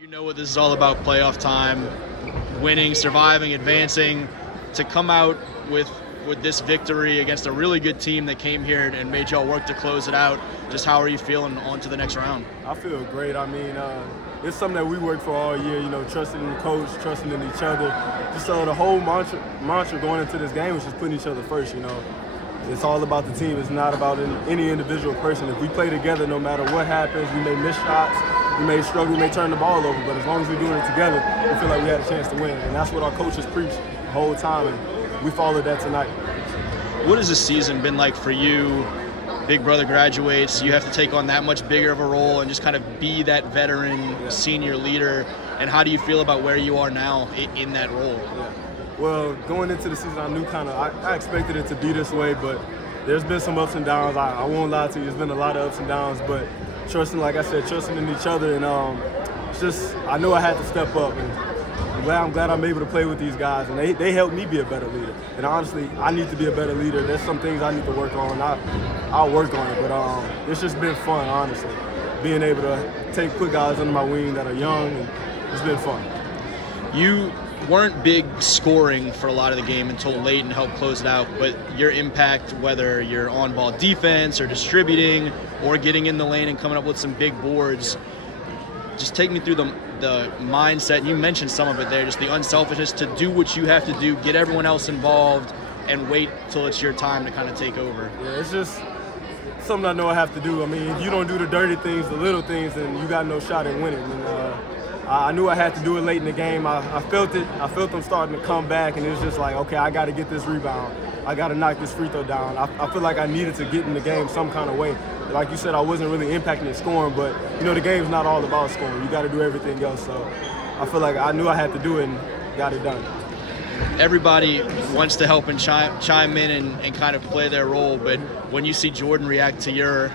You know what this is all about, playoff time, winning, surviving, advancing. To come out with this victory against a really good team that came here and made y'all work to close it out, just how are you feeling on to the next round? I feel great. I mean, it's something that we worked for all year, you know, trusting in the coach, trusting in each other. Just the whole mantra going into this game was just putting each other first, you know. It's all about the team. It's not about any individual person. If we play together, no matter what happens, we may miss shots, we may struggle, we may turn the ball over, but as long as we're doing it together, we feel like we had a chance to win. And that's what our coaches preached the whole time, and we followed that tonight. What has this season been like for you? Big brother graduates, you have to take on that much bigger of a role and just kind of be that veteran senior leader. And how do you feel about where you are now in that role? Yeah. Well, going into the season, I knew I expected it to be this way, but there's been some ups and downs. I won't lie to you, there's been a lot of ups and downs, but trusting, like I said, trusting in each other, and it's just, I knew I had to step up, and I'm glad I'm able to play with these guys, and they helped me be a better leader. And honestly, I need to be a better leader. There's some things I need to work on. I'll work on it, but it's just been fun, honestly, being able to put guys under my wing that are young, and it's been fun. You weren't big scoring for a lot of the game until late and helped close it out, but your impact, whether you're on ball defense or distributing or getting in the lane and coming up with some big boards, just take me through the mindset. You mentioned some of it there, just the unselfishness to do what you have to do, get everyone else involved, and wait till it's your time to kind of take over. Yeah, it's just something I know I have to do. I mean, if you don't do the dirty things, the little things, then you got no shot at winning. And I knew I had to do it late in the game. I felt it. I felt them starting to come back, and it was just like, okay, I got to get this rebound. I got to knock this free throw down. I feel like I needed to get in the game some kind of way. Like you said, I wasn't really impacting the scoring, but, you know, the game's not all about scoring. You got to do everything else. So I feel like I knew I had to do it and got it done. Everybody wants to help and chime in and kind of play their role, but when you see Jordan react to your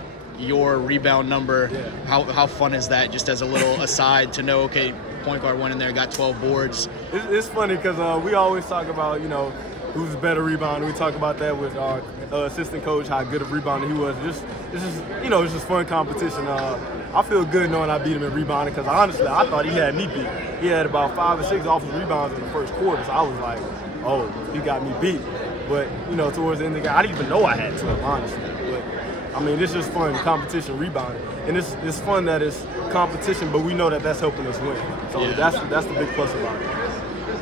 rebound number, how fun is that, just as a little aside to know, okay, point guard went in there, got 12 boards? It's funny because we always talk about, you know, who's a better rebounder. We talk about that with our assistant coach, how good of a rebounder he was. It's just fun competition. I feel good knowing I beat him in rebounding because honestly, I thought he had me beat. He had about 5 or 6 offensive rebounds in the first quarter, so I was like, oh, he got me beat. But, you know, towards the end of the game, I didn't even know I had 12, honestly. But, I mean, it's just fun, competition, rebounding. And it's fun that it's competition, but we know that that's helping us win. So that's the big plus about it.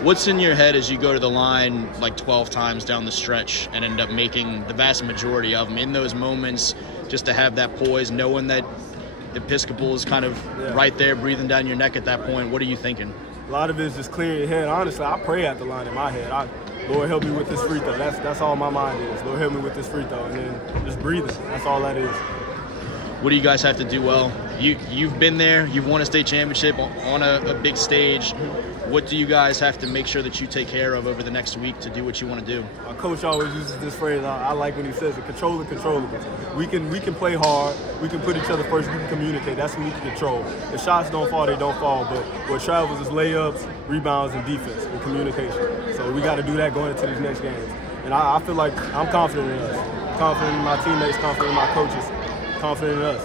What's in your head as you go to the line like 12 times down the stretch and end up making the vast majority of them in those moments, just to have that poise, knowing that Episcopal is kind of right there breathing down your neck at that point? What are you thinking? A lot of it is just clearing your head. Honestly, I pray at the line in my head. Lord, help me with this free throw. That's all my mind is. Lord, help me with this free throw. And then just breathing. That's all that is. What do you guys have to do well? You've been there. You've won a state championship on a big stage. What do you guys have to make sure that you take care of over the next week to do what you want to do? Our coach always uses this phrase. I like when he says it, control the controllables. We can play hard. We can put each other first. We can communicate. That's what we can control. If shots don't fall, they don't fall. But what travels is layups, rebounds, and defense and communication. So we got to do that going into these next games. And I feel like I'm confident in us. Confident in my teammates, confident in my coaches, confident in us.